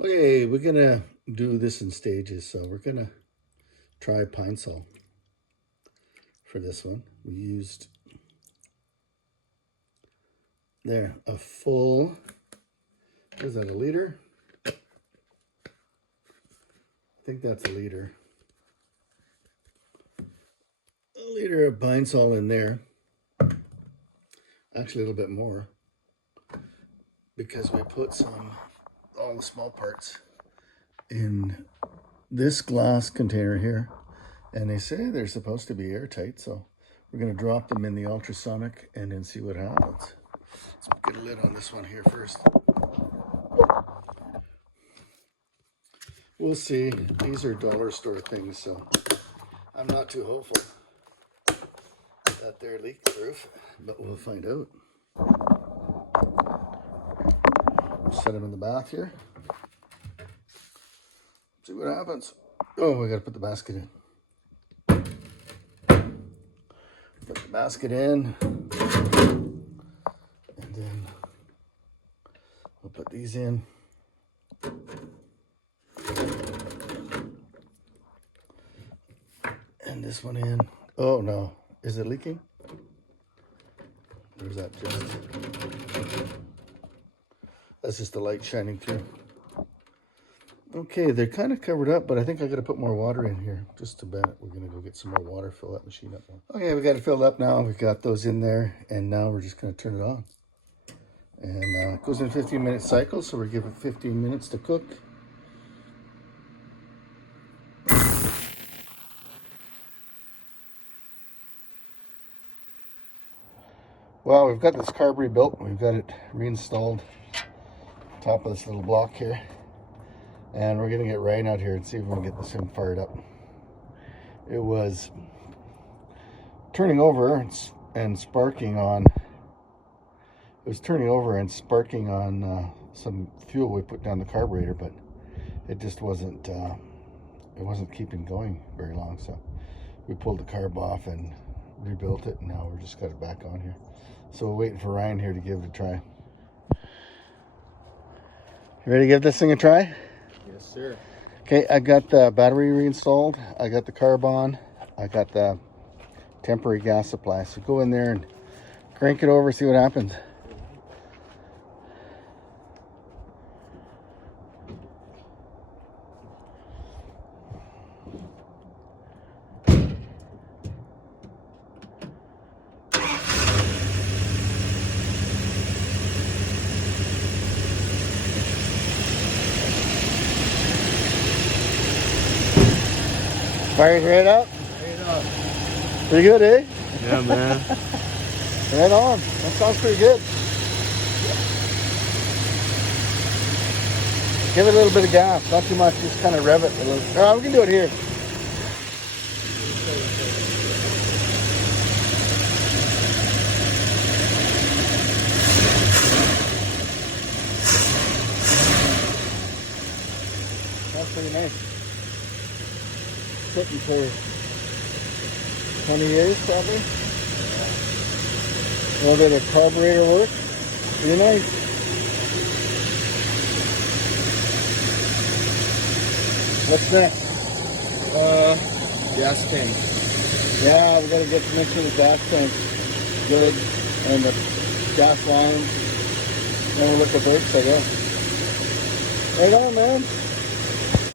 Okay, we're gonna do this in stages. So we're gonna try pine sol for this one. We used there a full, what is that, a liter? I think that's a liter. A liter of pine sol in there. Actually a little bit more, because we put all the small parts in this glass container here, and they say they're supposed to be airtight, so we're going to drop them in the ultrasonic and then see what happens. Let's get a lid on this one here first. We'll see. These are dollar store things, so I'm not too hopeful that they're leak proof, but we'll find out. We'll set them in the bath here. See what happens. Oh, we got to put the basket in. Put the basket in. And then we'll put these in. And this one in. Oh no. Is it leaking? Or is that just... That's just the light shining through. Okay, they're kind of covered up, but I think I got to put more water in here just to bet. We're going to go get some more water, fill that machine up. Okay, we got it filled up now. We've got those in there, and now we're just going to turn it on. And it goes in 15-minute cycles, so we're giving it 15 minutes to cook. Well, we've got this carb rebuilt. We've got it reinstalled on top of this little block here. And we're gonna get Ryan out here and see if we can get this thing fired up. It was turning over and sparking on. It was turning over and sparking on some fuel we put down the carburetor, but it just wasn't. It wasn't keeping going very long. So we pulled the carb off and rebuilt it, and now we're just got it back on here. So we're waiting for Ryan here to give it a try. You ready to give this thing a try? Yes, sir. Okay, I got the battery reinstalled. I got the carb on. I got the temporary gas supply. So go in there and crank it over, see what happens. Firing right up? Right up. Pretty good, eh? Yeah, man. Right on. That sounds pretty good. Give it a little bit of gas, not too much, just kind of rev it a little. Oh, we can do it here. That's pretty nice. Sitting for 20 years probably. A little bit of carburetor work. Pretty nice. What's next? Gas tank. Yeah, we gotta get make sure the gas tank good and the gas line. Then we'll look at brakes, I guess. Right on, man.